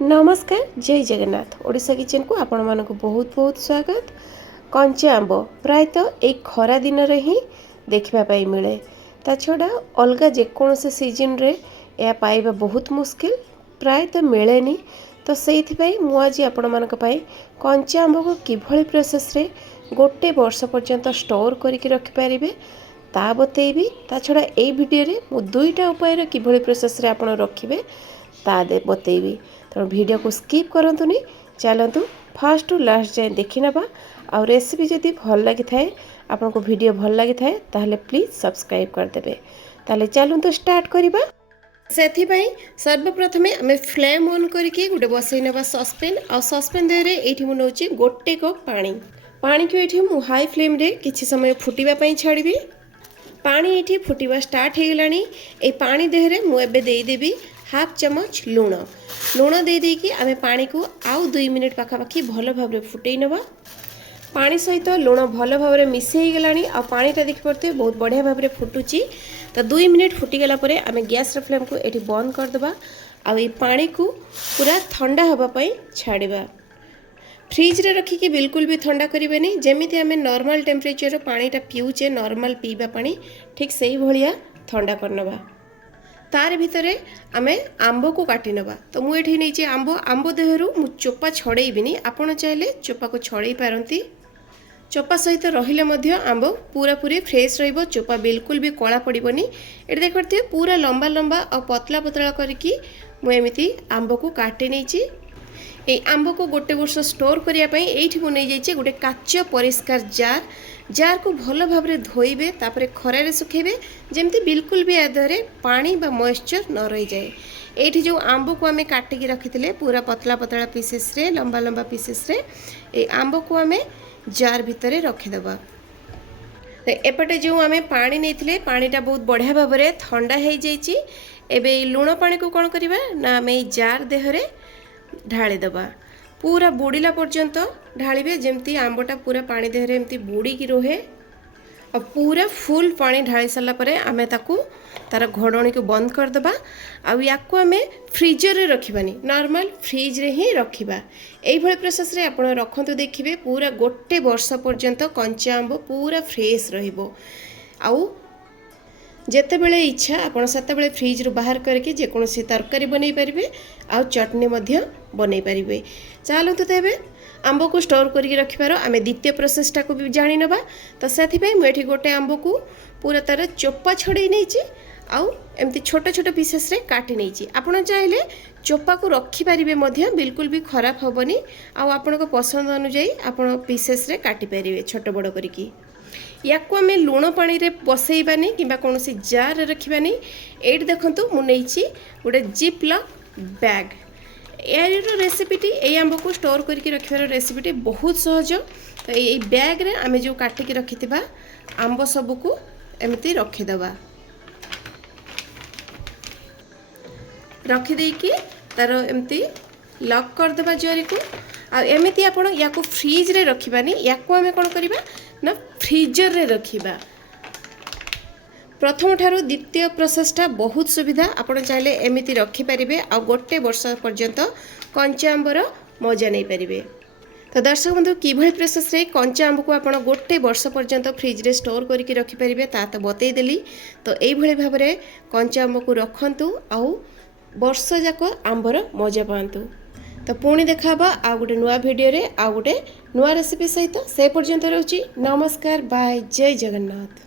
नमस्कार जय जगन्नाथ ओडिशा किचन को आपण मानक बहुत बहुत स्वागत। कंचा आंब प्रायतः एक खरा दिन रे ही देखा मिले ता छड़ा अलग जेकोसी सीजन रे या पाइबा बहुत मुश्किल प्रायतः मिलेनी। तो से मुझे आपण मानक कंचा आंब को किभली प्रोसेस रे गोटे वर्ष पर्यंत स्टोर करके रखिपारे ता बतेबी। ता छड़ा ए वीडियो रे मु दुईटा उपाय किभली प्रोसेस रे आपण रखिबे ता बतेबी। तो वीडियो को स्किप करंतुनी चलतु फास्ट टू लास्ट जाए देखि नबा। आ रेसिपी जदि भल लगी थाए आपन को वीडियो भल लगी थाए ताहले प्लीज सब्सक्राइब कर देबे। ताहले चलतु स्टार्ट करिबा। सेथि पई सर्वप्रथम आमे फ्लेम ऑन करके गुटे बसई नबा सस्पेन। आ सस्पेन देरे एठी मु नउची गोटे कप पानी। पानी को एठी मु हाई फ्लेम रे किछि समय फुटिबा पई छाड़ीबी। पानी एठी फुटिबा स्टार्ट हे गलानी। ए पानी देहरे मु एबे देई देबी हाफ चमच लूण। लूण दे देकी आमे पानी को आउ 2 मिनिट पाखापाखी भल भाव फुटई नवा। पानी सहित लूण भल भाव मिसई गलानी। आ पानीटा देखि पड़ते बहुत बढ़िया भाव फुटुची। तो 2 मिनिट फुटीगला आमे गैस फ्लेम को एठी बंद कर देबा। आ ए पानी को पूरा ठंडा हवा पई छाड़ीबा। फ्रिज रे रखिकी बिल्कुल भी ठंडा करिबेनी। जेमिति आमे नॉर्मल टेम्परेचर रो पानीटा पिउचे नॉर्मल पीबा पानी ठीक सही भलिया ठंडा करनबा। तार भितरे आमे आंब को काटी नबा। तो मु एठी नैचे आंब देहरु मु चोपा छड़ेइबिनी। आपण चाहिले चोपा को छड़ेई पारंती। चोपा सहित रहिले मध्य आंब पूरा पूरी फ्रेश रहिबो। चोपा बिल्कुल भी कला पड़िबोनी। एठी देखते पूरा लंबा लंबा और पतला पतला करके मु एमिति आंब को काटी नैची। ए आंब को गोटे वर्ष स्टोर करिया पई एठी मु नै जाइचे गोटे काच्य परिष्कार जार को भल भाव धोइबे तापरे खरा रे सुखेबे जेमती बिल्कुल भी आधरे पानी बा मॉइस्चर न रही जाए। एठी जो आंब को आमे काटिकी रखिथिले पूरा पतला पतला पीसेस रे लंबा लंबा पीसेस रे ए आंब को आमे जार भितरे रखि दबा। एपटे जो आमे पानी नैथिले पानीटा बहुत बढ़िया भाव रे ठंडा हे जाइची। एबे लूण पानी को कोन करिबा ना आमे जार देहरे ढाली दबा। पूरा बुड़ीला पर्यंत ढालिबे जेमती आंबटा पूरा पानी देहरे एमती बुड़ी की रोहे। और पूरा फुल पानी ढाली सारा परे आमे ताकू तार घोड़णी को बंद कर दबा। आ याकू आमे फ्रीजर रे रखिबानी नॉर्मल फ्रिज रे ही रखिबा। एई भली प्रोसेस रे आपण रखंतु देखिबे पूरा गोटे वर्ष पर्यंत कंचा आंब पूरा फ्रेश रहिबो। आउ जेते बेले इच्छा आपण सेते बेले फ्रिज रु बाहर करके जेकोसी तरकारी बनै परिबे आ चटनी मध्य बनै परिबे। चलतु तेबे आंब को स्टोर करके रखिबार आमे द्वितीय प्रोसेसटा को भी जानि नबा। तो सेथि पई एठी गोटे आंब को पूरा तार चोपा छड़ेई नैची। आउ एमती छोट छोट पीसेस रे काटी नैची। आपण चाहिले चोपा को रखि परिबे मध्य बिल्कुल भी खराब होबनी। आउ आपण को पसंद अनुसार आपण पीसेस रे काटी परिबे छोट बड़ करिकी। याकू आमे लूण पानी रे बसैबानी किंबा कोनोसी जार रे रखिबानी। एट देखंतु मु नैची गोटे जिप लॉक बैग। यार रेसिपीटी ए आंब को स्टोर करके रखिबार रेसिपीटी बहुत सहज। तो ये बैग रे आमे जो काटिकी रखिथिबा आंब सब को एमती रखि दबा। रखि देकी तार एमती लॉक कर देबा जरी को। आ एमिति आपण याकू फ्रिज रे रखिबानी। याकू आमे कोन करिबा ना फ्रीजर रे रखिबा। प्रथम ठारू द्वितीय प्रोसेसटा बहुत सुविधा। आपण चाहिले एमिति रखि परिबे आ गोटे वर्ष पर्यंत कंचा आंबर मजा नै परिबे। तो दर्शक बंधु किभली प्रोसेस रे कंचा आंब को आपण गोटे वर्ष पर्यंत फ्रिज रे स्टोर करके रखि परिबे ता तो बतई देली। तो एई भली भाव रे कंचा आंब को रखंतु आ वर्ष जाक आंबर मजा पांतु। तो पुणी देखाबा आ गोटे नुआ वीडियो रे आ गोटे नुआ रेसिपी सहित। से पर्यंत रहउची नमस्कार बाय जय जगन्नाथ।